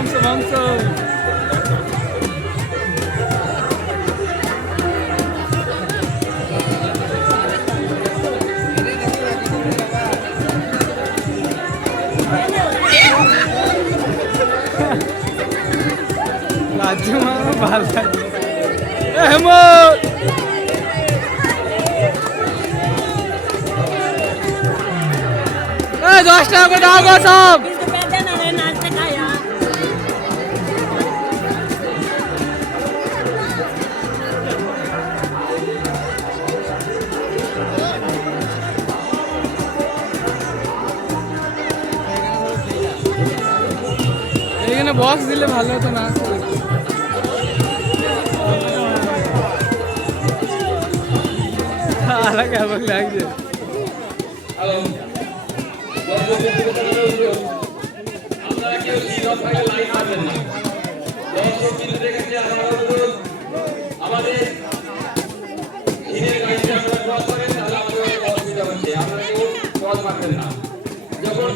মাংস রাজ্য মামা ভালো লাগে হেমন্ত 10 টাকা করে দাও গো সব এখানে বক্স দিলে ভালো হতো না আলা কেমন লাগছে আপনারা কেউ লাইন মারবেন না দর্শক কিন্তু দেখেছি আমাদের গাড়িতে আপনারা ক্রস করেন তাহলে আমাদের অসুবিধা হচ্ছে আপনারা কেউ ক্রস মারবেন না যখন